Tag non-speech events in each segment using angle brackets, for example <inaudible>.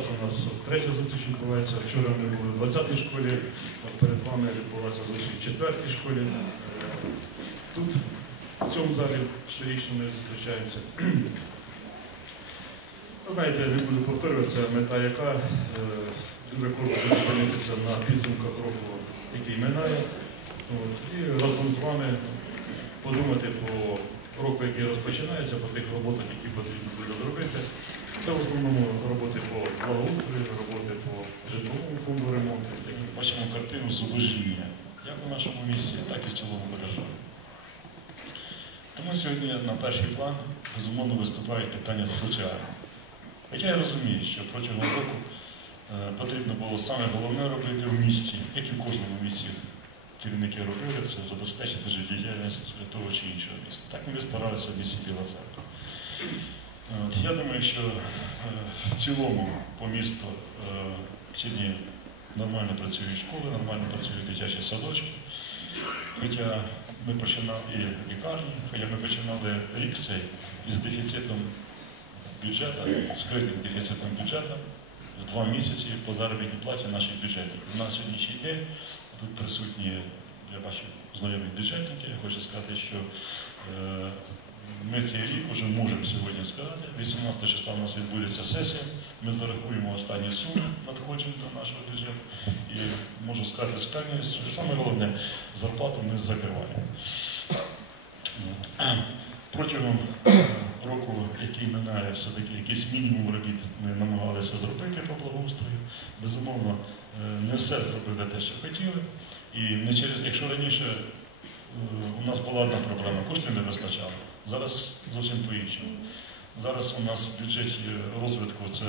Зараз у нас третя зустріч відбувається. Вчора ми були в 20-й школі, перед вами відбулася зустріч в 4-й школі. Е, Тут, в цьому залі, щорічно ми зустрічаємося. <clears throat> Ви знаєте, я не буду повторюватися, мета яка е, дуже коротко зупинитися на підсумках року, який минає. От, і разом з вами подумати по року, який розпочинається, по тих роботах, які потрібно буде зробити. Це в основному роботи по благоустрою, роботи по житловому фонду ремонту. Як ми бачимо картину зубожіння, як у нашому місті, так і в цілому по державі. Тому сьогодні на перший план безумовно виступають питання соціальні. Хоча я розумію, що протягом року е, потрібно було саме головне робити в місті, як і в кожному місті керівники робили, це забезпечити життєдіяльність того чи іншого міста. Так ми старалися в місті Біла Церква. Я думаю, що е, в цілому по місту е, сьогодні нормально працюють школи, нормально працюють дитячі садочки. Хоча ми починали і лікарні, хоча ми починали рік цей із дефіцитом бюджету, з критим дефіцитом бюджету в два місяці по заробітній платі наших бюджетів. На сьогоднішній день тут присутні, я бачу, знайомі бюджетники. Хочу сказати, що е, ми цей рік вже можемо сьогодні сказати. 18 числа у нас відбудеться сесія. Ми зарахуємо останні суми надходжень до нашого бюджету. І можу сказати з певністю, що саме головне, зарплату ми закриваємо. Протягом е, року, який минає, все-таки якийсь мінімум робіт ми намагалися зробити по благоустрою. Безумовно, е, не все зробили те, що хотіли. І не через, якщо раніше е, у нас була одна проблема, коштів не вистачало. Зараз зовсім по-іншому. Зараз у нас в бюджеті розвитку це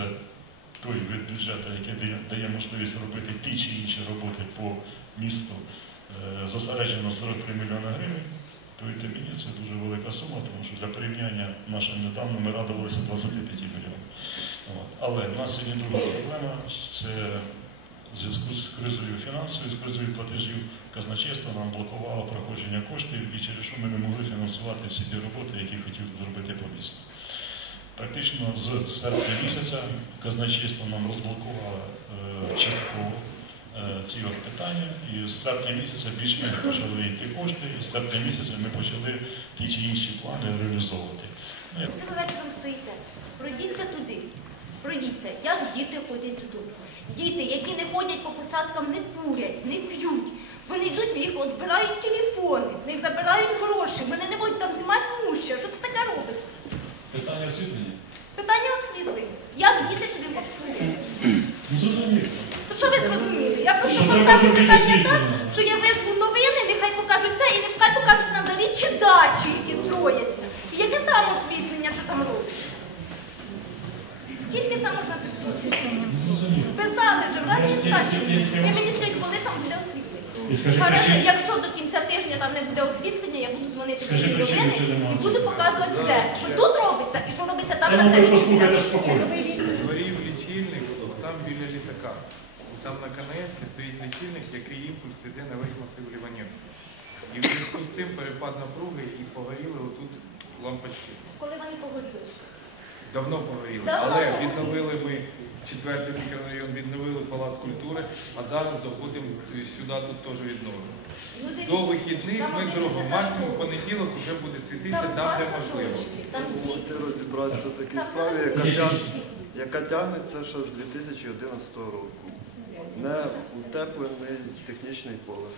той вид бюджету, який дає, можливість робити ті чи інші роботи по місту. Е, Зосереджено 43 мільйони гривень. Повірте мені, це дуже велика сума, тому що для порівняння нашим недавно ми радувалися 25 мільйонів. Але в нас сьогодні друга проблема це в зв'язку з кризою фінансовою, з кризою платежів казначейство нам блокувало проходження коштів і через що ми не могли фінансувати всі ті роботи, які хотіли зробити по місту. Практично з серпня місяця казначейство нам розблокувало е, частково е, ці от питання, і з серпня місяця більш-менш почали йти кошти, і з серпня місяця ми почали ті чи інші плани реалізовувати. Ну, як ви вечором стоїте, пройдіться туди, пройдіться, як діти ходять додому. Діти, які не ходять по посадкам, не курять, не п'ють. Вони йдуть, в їх відбирають телефони, в них забирають гроші, вони не можуть там тримати муща. Що це таке робиться? Питання освітлення? Питання освітлення. Як діти туди можуть? Ну, зрозуміло. То що ви зрозуміли? Я просто поставлю питання так, що я визву новини, нехай покажуть це, і нехай покажуть на залі чи дачі, які строяться. І яке там освітлення, що там робиться? Скільки це можна таке освітлення? Писали вже, в нас Я- є я- сайт. я- я- Ви мені скажіть, коли там буде освітлення? Хорошо, якщо до кінця тижня там не буде освітлення, я буду дзвонити що нема і буду показувати все, що тут робиться і що робиться там на ну ви залі. послухайте спокійно. Згорів лічильник, там біля літака. Там на канаєвці стоїть лічильник, який імпульс іде на весь масив Ліванівський. І в зв'язку з цим перепад напруги і погоріли отут лампочки. Коли вони погоріли. Давно погоріли. Але відновили ми четвертий мікрорайон, відновили палац культури, а зараз доходимо сюди, тут теж відновимо. Ну, До вихідних ми зробимо максимум понеділок вже буде світитися Там де можливо. Можете розібратися в такій справі, яка, ще- яка тягнеться ще з 2011 року. Не утеплений технічний поверх.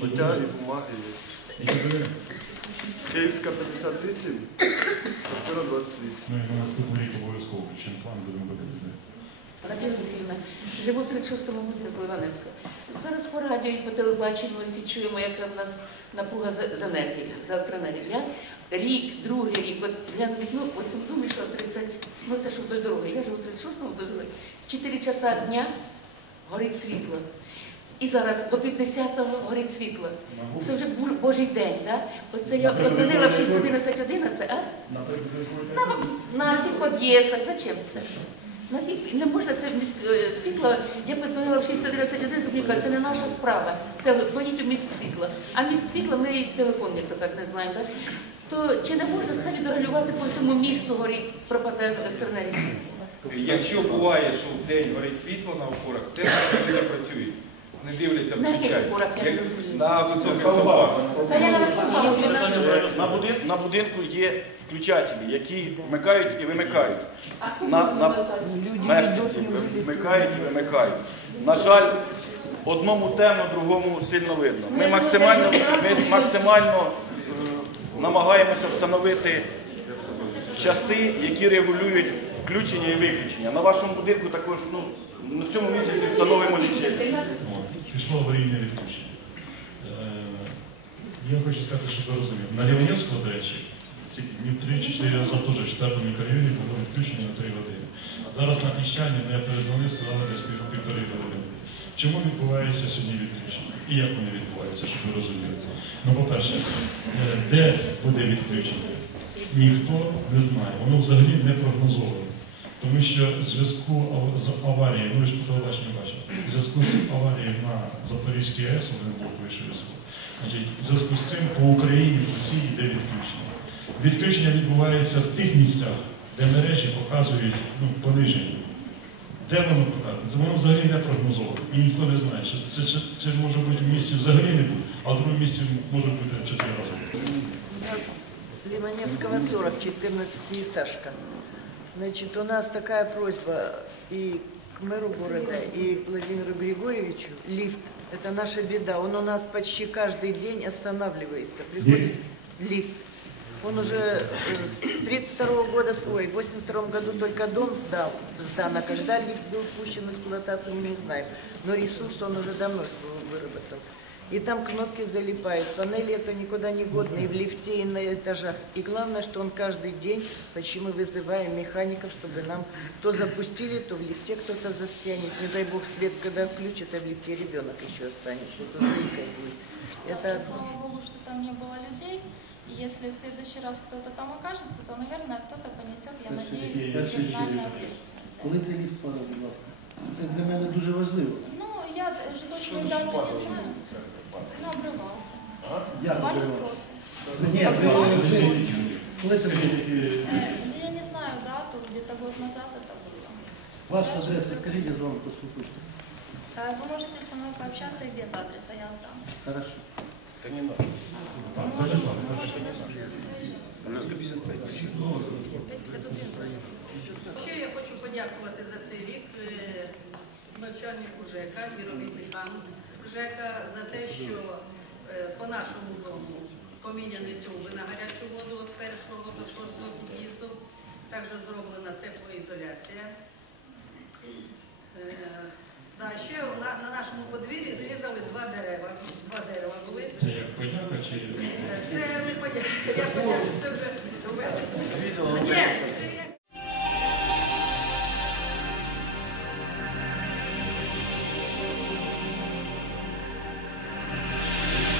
Хоча і бумаги є. Київська 58, квартира 28. Ну і на наступний рік обов'язково включимо план, будемо робити. Радіо Олексіївна, живу в 36-му будинку Іванівська. Зараз по радіо і по телебаченню всі чуємо, яка в нас напруга за, за енергію, за електроенергію. Я рік, другий рік, от я на вікно, от в що 30, ну це ж вдоль дороги, я живу в 36-му вдоль дороги, 4 часа дня горить світло. І зараз до 50-го горить світло. Це вже Божий день, так? Оце я подзвонила в якої 61111, а? На, на всіх під'їздах. Зачем це? На всіх, не можна це е, світло. Я подзвонила в 611 мені кажуть, це не наша справа. Це дзвоніть у міськ світло. А міськ світло ми і телефон ніхто так не знаємо. Так? То чи не можна це відрегулювати по всьому місту горіть, пропадає електроенергія? Якщо буває, що в день горить світло на опорах, це не працюють. Не дивляться не розумію. На високих знаю. На, будин, на будинку є включателі, які вмикають і вимикають. На- на- Мешканці вмикають і вимикають. На жаль, одному темно, другому сильно видно. Ми максимально, ми максимально е, намагаємося встановити часи, які регулюють включення і виключення. На вашому будинку також ну, в цьому місяці встановимо лічильник. Пішло аварійне відключення. Е, Я хочу сказати, щоб ви розуміли. На Лівнецького, до речі, днів 3-4 рази теж в четвертому мікрорайоні було відключення на 3 години. Зараз на Піщані, ну, я перезвонив, сказали десь пів- півтори години. Чому відбувається сьогодні відключення? І як вони відбуваються, щоб ви розуміли? Ну, по-перше, е, де буде відключення? Ніхто не знає. Воно взагалі не прогнозовано. Тому що в зв'язку з аварією, ну ви ж по телебаченню бачили, в зв'язку з аварією на Запорізькій АЕС, один блок вийшов значить, в зв'язку з цим по Україні, по Росії йде відключення. Відключення відбувається в тих місцях, де мережі показують ну, пониження. Де воно показує? Воно взагалі не прогнозовано. І ніхто не знає, що це, це, це може бути в місці взагалі не буде, а в другому місці може бути чотири рази. Лиманевского 40, 14-этажка. Значит, у нас такая просьба и к мэру города, и к Владимиру Григорьевичу. Лифт – это наша беда. Он у нас почти каждый день останавливается. Приходит лифт. Он уже э, с 32 года, ой, в 82 году только дом сдал, сдан. А когда лифт был пущен в эксплуатацию, мы не знаем. Но ресурс он уже давно выработал. И там кнопки залипают, панели это никуда не годные, и в лифте, и на этажах. И главное, что он каждый день, почти мы вызываем механиков, чтобы нам то запустили, то в лифте кто-то застрянет. Не дай бог свет, когда включат, а в лифте ребенок еще останется, то заикой будет. Это Слава Богу, что там не было людей. И если в следующий раз кто-то там окажется, то, наверное, кто-то понесет, я надеюсь, криминальную ответственность. Коли это. цей ліфт пора, будь ласка. Це для мене дуже важливо. Ну, я же точную дату не знаю. Ну, обрывался. Як Рвались було? тросы. Ні, ви знаєте, коли це було? Э, Я не знаю дату, где-то год назад это было. Ваша адреса, скажіть, я з вами поспілкуюся. Э, Вы можете со мной пообщаться и без адреса, я остану. Хорошо. Так, записали. Ще я хочу подякувати за цей рік е, начальнику ЖЕКа і робітникам ЖЕКа за те, що е, по нашому дому поміняні труби на гарячу воду від першого до шостого під'їзду. Також зроблена теплоізоляція. Е, Да, ще на, на нашому подвір'ї зрізали два дерева. Два дерева були. Це як подяка чи Е, Це не подяка, я подяка, це вже. Ні,